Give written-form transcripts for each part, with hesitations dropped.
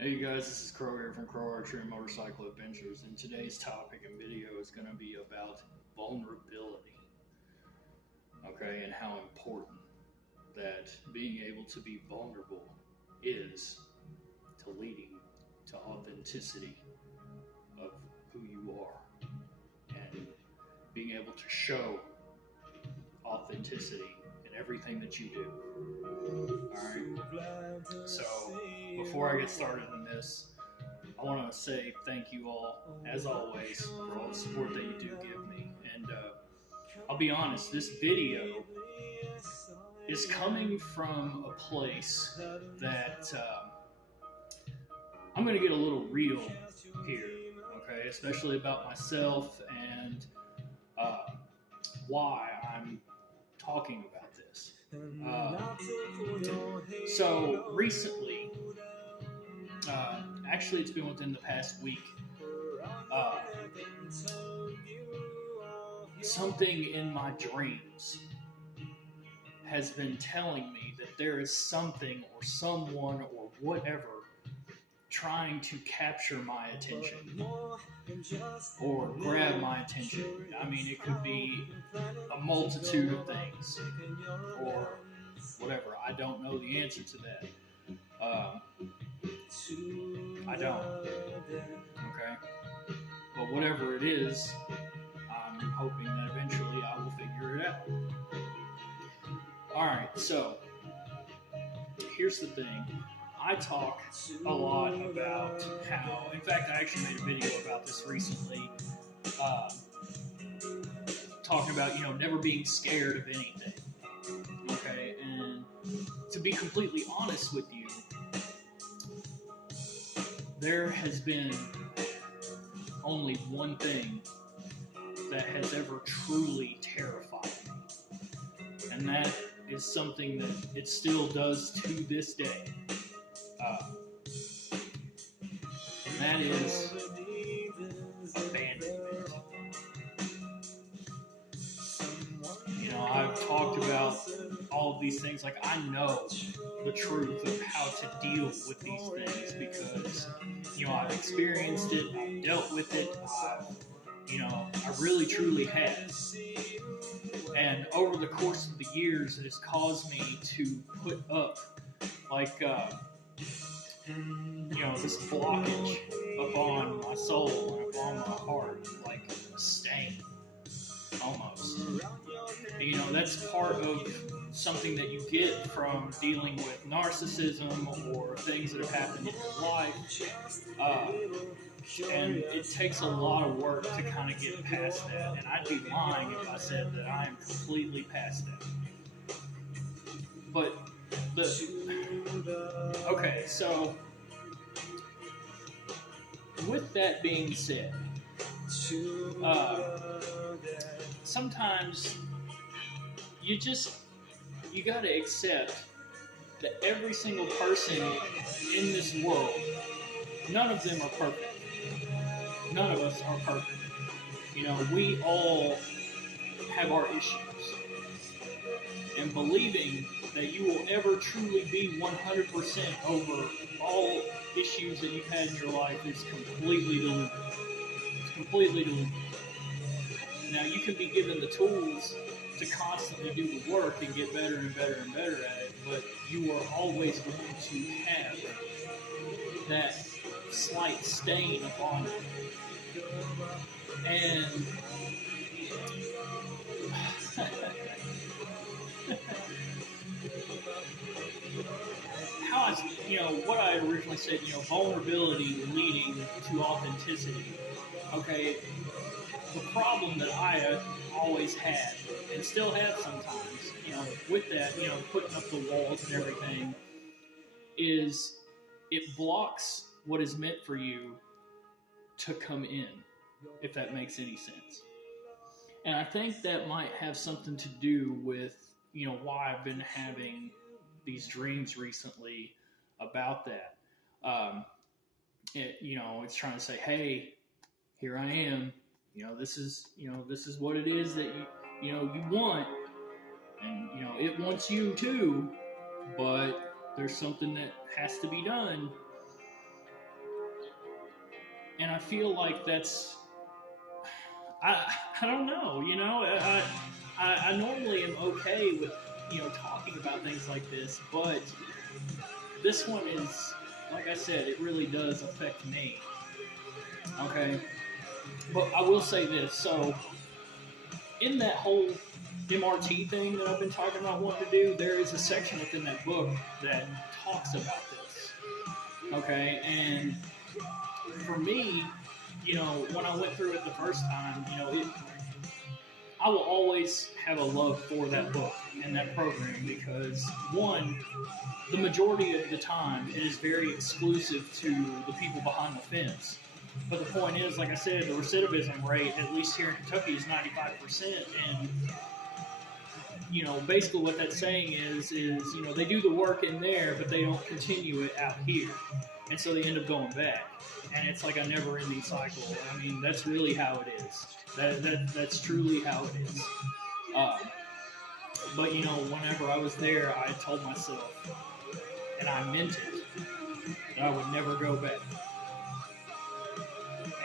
Hey you guys, this is Crow here from Crow Archery and Motorcycle Adventures, and today's topic and video is going to be about vulnerability, okay, and how important that being able to be vulnerable is to leading to authenticity of who you are and being able to show authenticity in everything that you do. Alright, so before I get started in this, I want to say thank you all, as always, for all the support that you do give me. And I'll be honest, this video is coming from a place that I'm going to get a little real here, okay, especially about myself and why I'm talking about this. So recently, actually it's been within the past week, something in my dreams has been telling me that there is something or someone or whatever trying to capture my attention or grab my attention. I mean, it could be a multitude of things or whatever. I don't know the answer to that. I don't. Okay? But whatever it is, I'm hoping that eventually I will figure it out. Alright, so here's the thing. I talk a lot about how, in fact, I actually made a video about this recently, talking about, never being scared of anything. Okay, and to be completely honest with you, there has been only one thing that has ever truly terrified me, and that is something that it still does to this day. And that is abandonment. I've talked about all of these things. Like, I know the truth of how to deal with these things because, I've experienced it, I've dealt with it, I really truly have. And over the course of the years, it has caused me to put up, this blockage upon my soul and upon my heart, like a stain, almost. And, that's part of something that you get from dealing with narcissism or things that have happened in your life. And it takes a lot of work to kind of get past that. And I'd be lying if I said that I am completely past that. But okay, so with that being said, sometimes you got to accept that every single person in this world, none of them are perfect. None of us are perfect. We all have our issues. And believing that you will ever truly be 100% over all issues that you've had in your life is completely delusional. It's completely delusional. Now, you can be given the tools to constantly do the work and get better and better and better at it, but you are always going to have that slight stain upon you. And what I originally said, vulnerability leading to authenticity. Okay, the problem that I always had, and still have sometimes, with that, putting up the walls and everything, is it blocks what is meant for you to come in, if that makes any sense. And I think that might have something to do with, why I've been having these dreams recently about that. It's trying to say, hey, here I am. This is what it is that you want, and it wants you too, but there's something that has to be done. And I feel like that's, I don't know, I normally am okay with, talking about things like this, but this one is, like I said, it really does affect me. Okay? But I will say this. So, in that whole MRT thing that I've been talking about wanting to do, there is a section within that book that talks about this. Okay? And for me, when I went through it the first time, I will always have a love for that book and that program because, one, the majority of the time it is very exclusive to the people behind the fence. But the point is, like I said, the recidivism rate, at least here in Kentucky, is 95%. And, basically what that's saying is, they do the work in there, but they don't continue it out here. And so they end up going back. And it's like a never-ending cycle. I mean, that's really how it is. That's truly how it is. But, whenever I was there, I told myself, and I meant it, that I would never go back.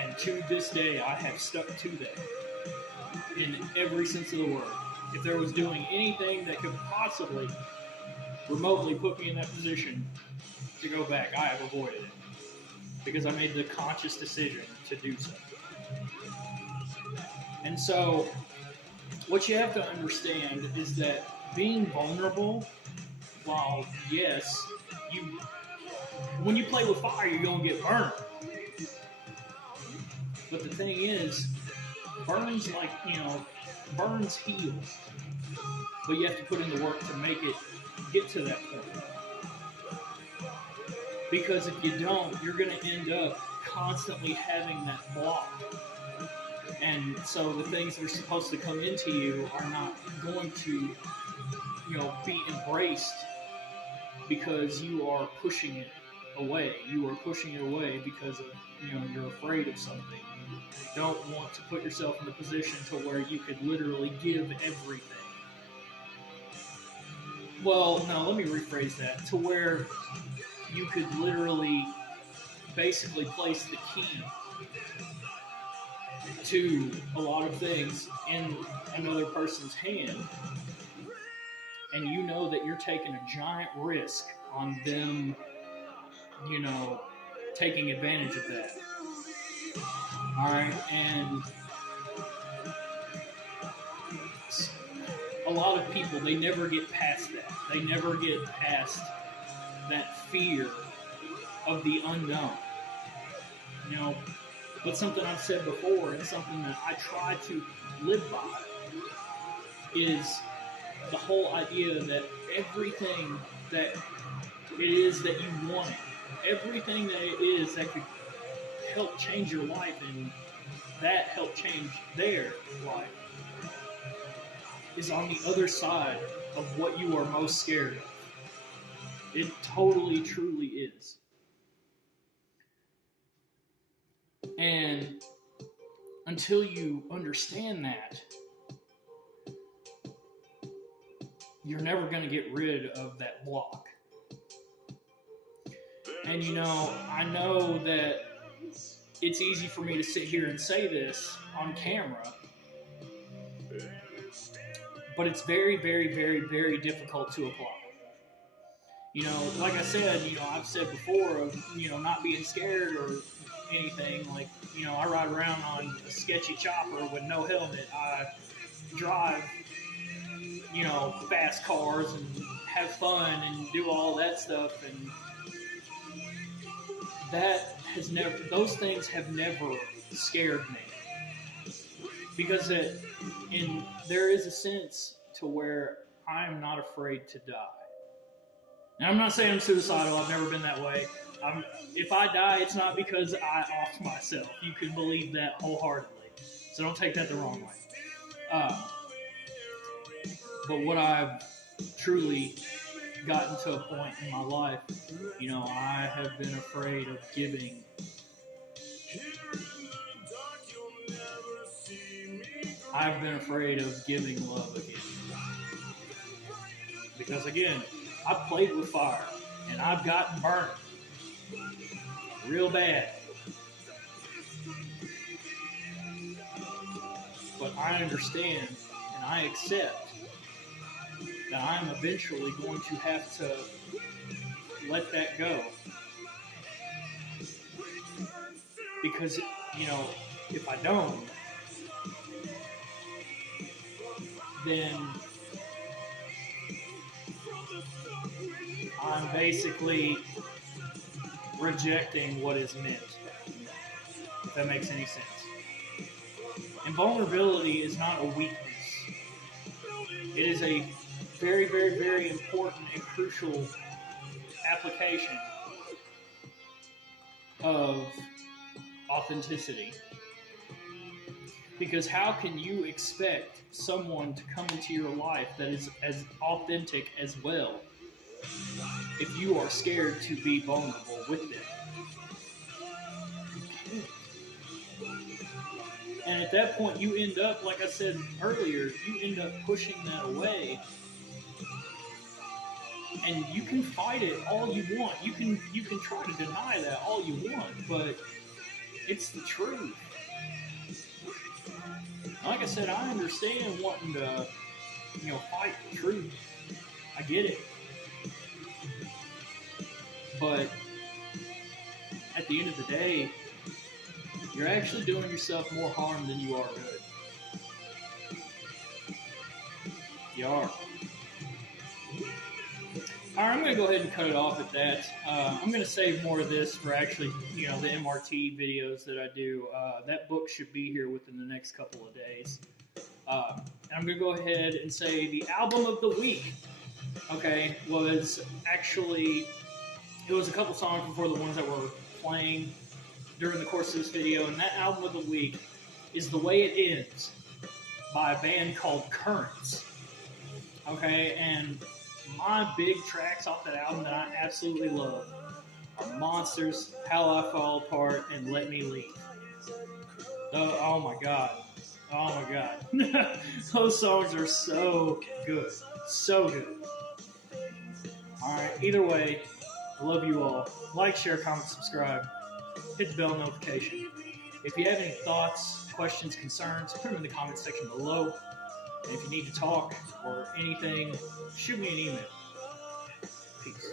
And to this day, I have stuck to that in every sense of the word. If there was doing anything that could possibly remotely put me in that position to go back, I have avoided it. Because I made the conscious decision to do so. And so, what you have to understand is that being vulnerable, while yes, when you play with fire, you're going to get burned. But the thing is, burns heal. But you have to put in the work to make it get to that point. Because if you don't, you're going to end up constantly having that block. And so the things that are supposed to come into you are not going to, be embraced because you are pushing it away. You are pushing it away because of, you're afraid of something. You don't want to put yourself in a position to where you could literally give everything. Well, no, let me rephrase that. To where you could literally basically place the key to a lot of things in another person's hand, and you know that you're taking a giant risk on them, taking advantage of that. Alright, and a lot of people, they never get past that. They never get past that fear of the unknown. But something I've said before, and something that I try to live by, is the whole idea that everything that it is that you want, everything that it is that could help change your life and that help change their life, is on the other side of what you are most scared of. It totally, truly is. And until you understand that, you're never going to get rid of that block. And I know that it's easy for me to sit here and say this on camera, but it's very, very, very, very difficult to apply. Like I said, I've said before of, not being scared or anything. Like, I ride around on a sketchy chopper with no helmet. I drive, fast cars and have fun and do all that stuff. And those things have never scared me. Because there is a sense to where I am not afraid to die. And I'm not saying I'm suicidal. I've never been that way. If I die, it's not because I offed myself. You can believe that wholeheartedly. So don't take that the wrong way. But what I've truly gotten to a point in my life, I have been afraid of giving. I've been afraid of giving love again. Because again, I've played with fire, and I've gotten burnt real bad. I understand and I accept that I'm eventually going to have to let that go. Because, if I don't, then I'm basically rejecting what is meant, if that makes any sense. And vulnerability is not a weakness. It is a very, very, very important and crucial application of authenticity. Because how can you expect someone to come into your life that is as authentic as well if you are scared to be vulnerable with them? And at that point, you end up, like I said earlier, you end up pushing that away. And you can fight it all you want. You can try to deny that all you want, but it's the truth. Like I said, I understand wanting to, fight the truth. I get it. But at the end of the day, you're actually doing yourself more harm than you are good. You are. All right, I'm going to go ahead and cut it off at that. I'm going to save more of this for actually, the MRT videos that I do. That book should be here within the next couple of days. And I'm going to go ahead and say the album of the week, okay, was actually, it was a couple songs before the ones that were playing during the course of this video, and that album of the week is The Way It Ends by a band called Currents. Okay, and my big tracks off that album that I absolutely love are Monsters, How I Fall Apart, and Let Me Leave. Oh my God. Oh my God. Those songs are so good. So good. Alright, either way, I love you all. Like, share, comment, subscribe. Hit the bell notification. If you have any thoughts, questions, concerns, put them in the comment section below. And if you need to talk or anything, shoot me an email. Peace.